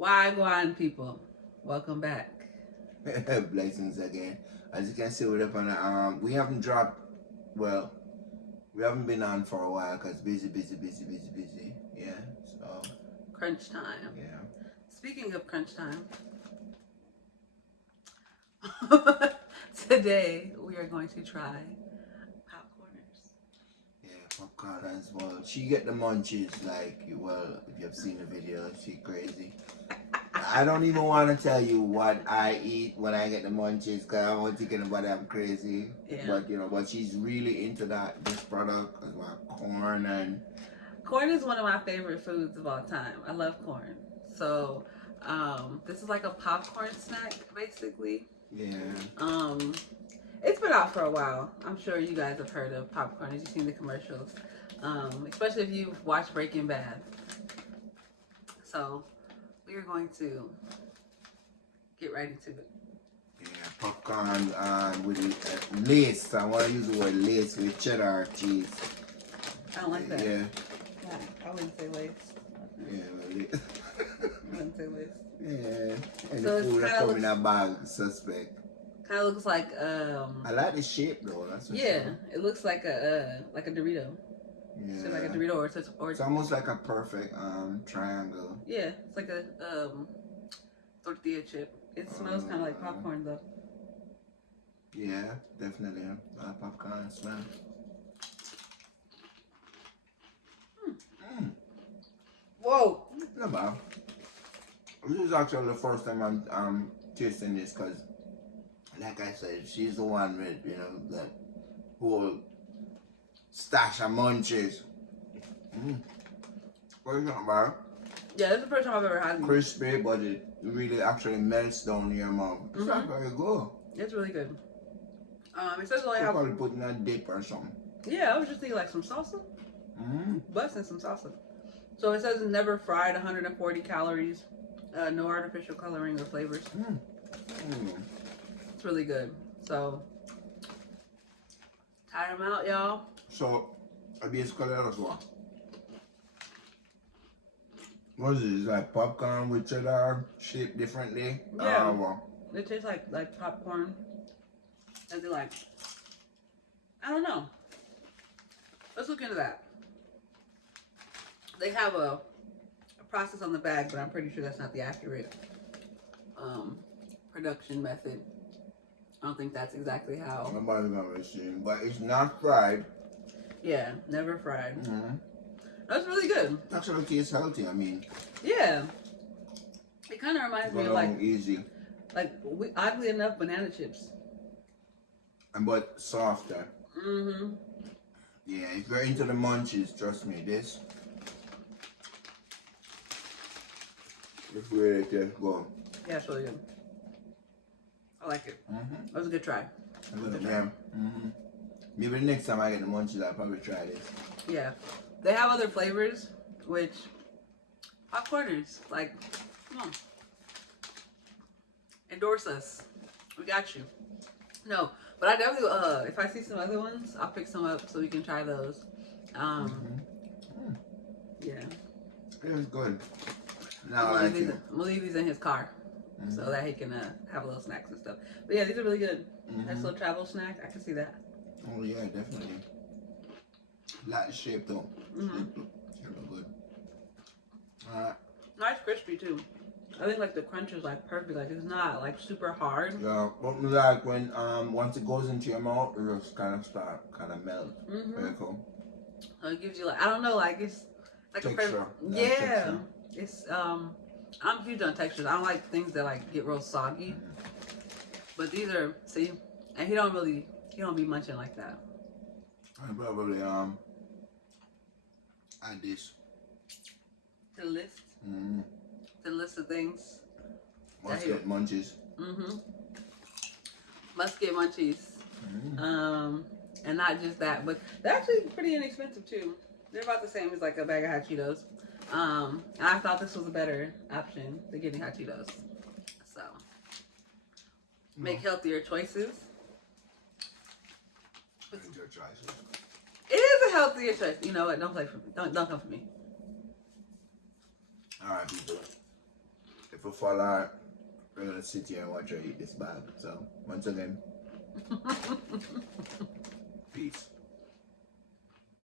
Wagwan people, welcome back. Blessings again. As you can see, we're up on we haven't dropped, well, we haven't been on for a while because busy. Yeah, so. Crunch time. Yeah. Speaking of crunch time, today we are going to try PopCorners. Yeah, PopCorners. Well, she get the munchies like, well, if you've seen the video, she crazy. I don't even want to tell you what I eat when I get the munchies because I won't thinking about I'm crazy. Yeah. But she's really into this product as well, corn and. Corn is one of my favorite foods of all time. I love corn. So, this is like a popcorn snack, basically. Yeah. It's been out for a while. I'm sure you guys have heard of PopCorners. You've seen the commercials, especially if you've watched Breaking Bad. So, we are going to get right into it. Yeah, popcorn with lace. I want to use the word lace with cheddar cheese. I don't like that. Yeah. I wouldn't say lace. Yeah, lace. I wouldn't say lace. Yeah. And So the food it that kinda come in a bag, suspect. Kind of looks like I like the shape though. That's for yeah, sure. it looks like a Dorito. Yeah. So like a Dorito or It's almost like a perfect triangle. yeah, it's like a tortilla chip. It smells kind of like popcorn though. Yeah, definitely. Popcorn smell. Whoa! Not bad. This is actually the first time I'm tasting this because, like I said, she's the one with that whole stash of munchies. But it's not bad. Yeah, this is the first time I've ever had it. Crispy, but it really actually melts down in your mouth. It's not very good. It's really good. It says only You have. probably put in a dip or something. Yeah, I was just thinking like some salsa. Busting some salsa. So it says never fried, 140 calories, no artificial coloring or flavors. It's really good. So try them out, y'all. So, I basically that's what is it? It's like popcorn with cheddar shaped differently. Yeah. Well, It tastes like popcorn. And they're like, I don't know. Let's look into that. They have a process on the bag, but I'm pretty sure that's not the accurate production method. I don't think that's exactly how. nobody's gonna listen, but it's not fried. Yeah, never fried. That's really good. Actually, tastes healthy. I mean, Yeah. It kind of reminds me of easy, oddly enough, banana chips. but softer. Yeah, if you're into the munchies, trust me, this. It's really good. Go. Yeah, it's really good. I like it. That was a good try. Yeah. Maybe the next time I get the munchies, I'll probably try this. Yeah. They have other flavors, which PopCorners, like, come on. Endorse us. We got you. No, but I definitely, if I see some other ones, I'll pick some up so we can try those. Yeah. It was good. I'm gonna leave these in his car so that he can have a little snacks and stuff. But yeah, these are really good. That's a little travel snack. I can see that. Oh yeah, definitely. Like the shape though. Shape look good. Nice crispy too. I think like the crunch is like perfect. Like it's not like super hard. Yeah, but like when once it goes into your mouth, it just kind of melt. Very cool. So it gives you like, I don't know, like it's like Texture. Yeah. Texture. It's I'm huge on textures. I don't like things that like get real soggy. But these are, see, and he don't be munching like that. I probably add this To the list. To the list of things. Must get munchies. Must get munchies. And not just that, but they're actually pretty inexpensive too. They're about the same as like a bag of hot Cheetos. And I thought this was a better option than getting hot Cheetos. So make healthier choices. Make your choices. It is a healthier choice. You know what? Don't play for me. Don't come for me. Alright, people. If if we follow her, we're gonna sit here and watch her eat this bag. So once again,